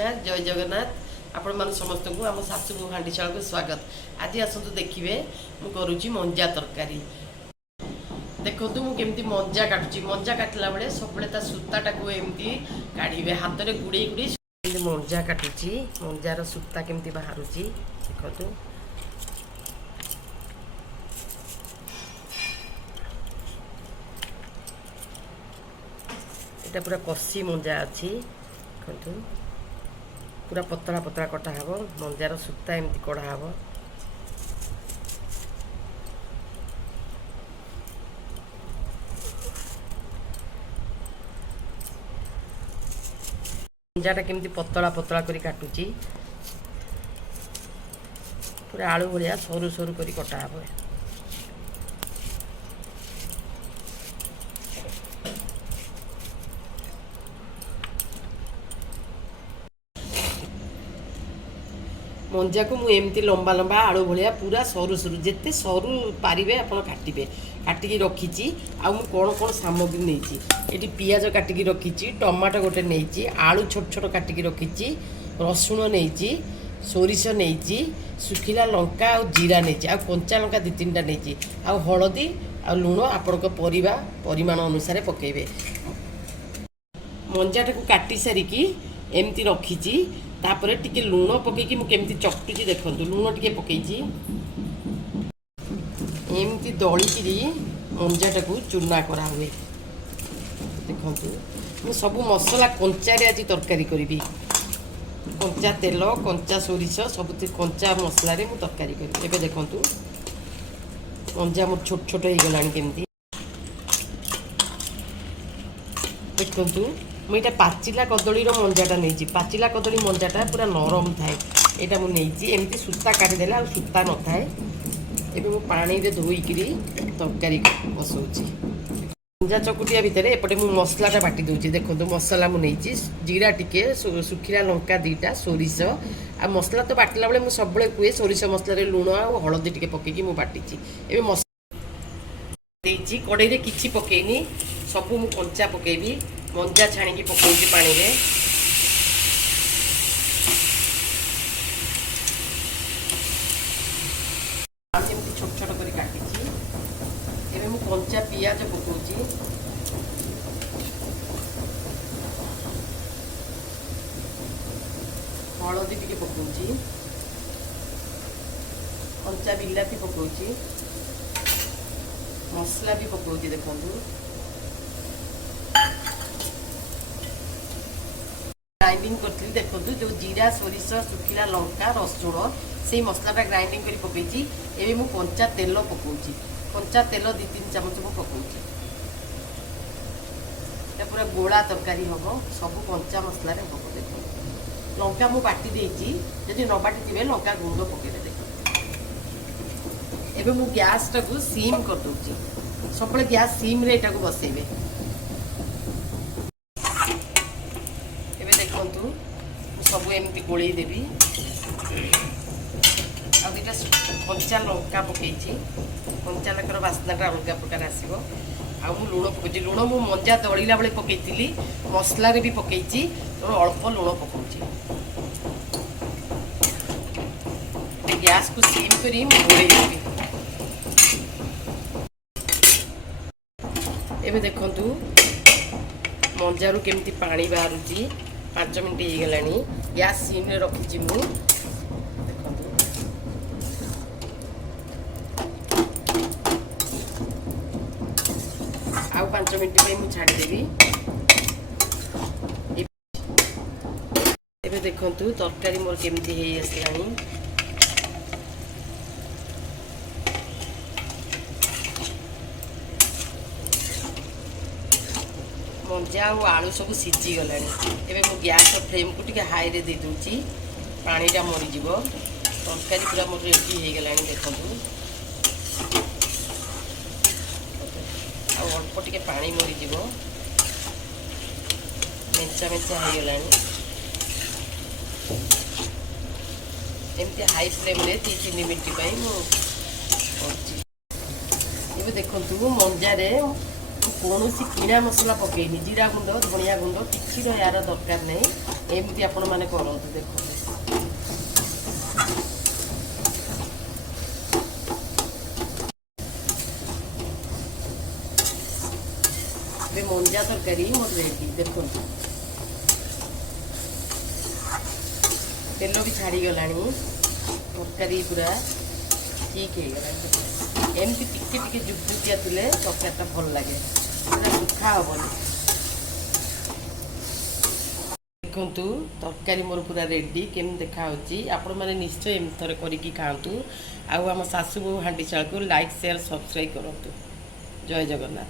नमस्कार जय जगन्नाथ आपण मान समस्त को आम शाशु हांडीशाला को स्वागत। आज आसतु देखिए मु करुच्ची मंजा तरकारी। देखु मुझे मंजा काटुची मंजा काटला बेले सब सूताटा को एमती काढ़े हाथ में गुड़े गुड़े मंजा काटुची मंजार सूता केमती बाहर देखु এটা पूरा कषी मंजा अच्छी देखु पूरा पतला पतला कटा हे मंजार सूता एमती कड़ा हे मंजाटा केमती पतला पतला करी काटुची पूरा आलू भाया सरू सरू करी कटा हे मंजा को मुझे लंबा लंबा आलू भाया पूरा सरू सरू जिते सरू पारे आप काटे काटिकी रखी आउ कौन कौन सामग्री नहीं ये पियाज काटिकी रखी टमाटो गोटे नहीं आलू छोट छोट काटिकी रखी रसुण नहीं सोरिष नहीं सुखिला लंका आ जीरा नहीं आ कंचा लंका दि तीन टा नहीं आ हलदी आ लुण आपण परिमाण अनुसार पकेबे मंजाटा को काटी सारिकी एमती रखी तापर टिके लुण पकईकी मुझे चकटुची देखु लुण टिके पकईची एमती दलिकी मंजाटा को चूना करा हुए देखु मु सब मसला कंचारे आज तरकारी करी कंचा तेल कंचा सोरिष सब कंचा मसला रे मु तरकारी करी एबे देखु मंजा मोर छोट छोट हो गला केमती देखु मुझे पाचिला कदली मंजाटा नहीं पाचिला कदली मंजाटा पूरा नरम थाए यहाँ मुझे एमती सूता काटिदे आ सूता न थाए ये पानी रे धोईकी तरकारी बसौची मंजा चकुटिया भितर एपटे मु मसलाटा बाटी दूसरी देखो मसला मुझे जीरा टिके सुखिला लंका दीटा सोरिष आ मसला तो बाटिला बेले मुझे सब कहे सोरिष मसला लुण आ हलदी टिके पकईकी मु बाटी ए मसला कड़े किसी पकईनी सब मु कंचा पकेबी मंजा छाणी पकाउची पानी रे जमी छोट छोट कर काटी एवं मु कंचा पियाज पकाउची हलदी टिके पकाउची कंचा बिलाती पकाउची मसला भी पकाउची देखंतु ग्राइंडिंग करती देखो जो जीरा सोरिष सुखिला लंका रसुण से मसलाटा ग्राइंडिंग कर पकई एवं मु कंचा तेल पकाउची कंचा तेल 2-3 चामच मु पकाउची पूरा गोला तरकारी हम सब कंचा मसला रे हम देखो लंका मु बाटी देची जदि न बाटी थिबे लंका गुंड पकेबे देखो एबे मु गैस टा को सीम कर दोची सब गैस सीम रे एटा को बसेबे सब एमती गोल देवी आईटा कंचा लंका पकई कंचा लंकार बास्नाटा अलग प्रकार आसो आ लुण पकई लुण मु मंजा दलिला बेले पकई मसला भी पकई तेणु अल्प लुण पकाउची गैस को सीम करी गोल देवी एबे देखंतु मंजारू केमती पानी बाहरुची 5 मिनट हो गलानी गैस सीम रे रखी मु आउ 5 मिनट पे मु छाड़देवी एबे देखंतु तरकारी मोर केमती हे आसलानी मंजा और आलू सब सीझी गला एवं मु गैस फ्लेम को टिके हाई रे दे दूची पानीटा मरीज तरकारी पूरा मोर रेडी हो गला देखु अल्प टिके पानी मरीज मेचा मेचा हो गला एमती हाई फ्लेम रे 3 मिनट पर देखु मंजारे कौन किणा मसला पकईनी जीरा गुंड धनिया गुंड किसी यार दरकार नहीं ଏମିତି ଆପଣମାନେ କରନ୍ତୁ। ଦେଖନ୍ତୁ ଏବେ ମଞ୍ଜା ତରକାରୀ ମୋର ରେଡ଼ି। ଦେଖନ୍ତୁ ତେଲ ବି ଛାଡ଼ିଗଲାଣି, ତରକାରୀ ପୁରା ଠିକ୍ ହେଇଗଲାଣି। ଏମିତି ଟିକେ ଟିକେ ଜୁକଜୁକିଆ ଥିଲେ ତରକାରୀଟା ଭଲ ଲାଗେ, ପୁରା ଶୁଖା ହେବନି। ଦେଖନ୍ତୁ ତରକାରୀ ମୋର ପୁରା ରେଡ଼ି, କେମିତି ଦେଖାହେଉଛି। ଆପଣମାନେ ନିଶ୍ଚୟ ଏମିତି ଥରେ କରିକି ଖାଆନ୍ତୁ। ଆଉ ଆମ ଶାଶୁ ବୋହୂ ହାଣ୍ଡିଶାଳକୁ ଲାଇକ୍, ସେୟାର, ସବସ୍କ୍ରାଇବ୍ କରନ୍ତୁ। ଜୟ ଜଗନ୍ନାଥ।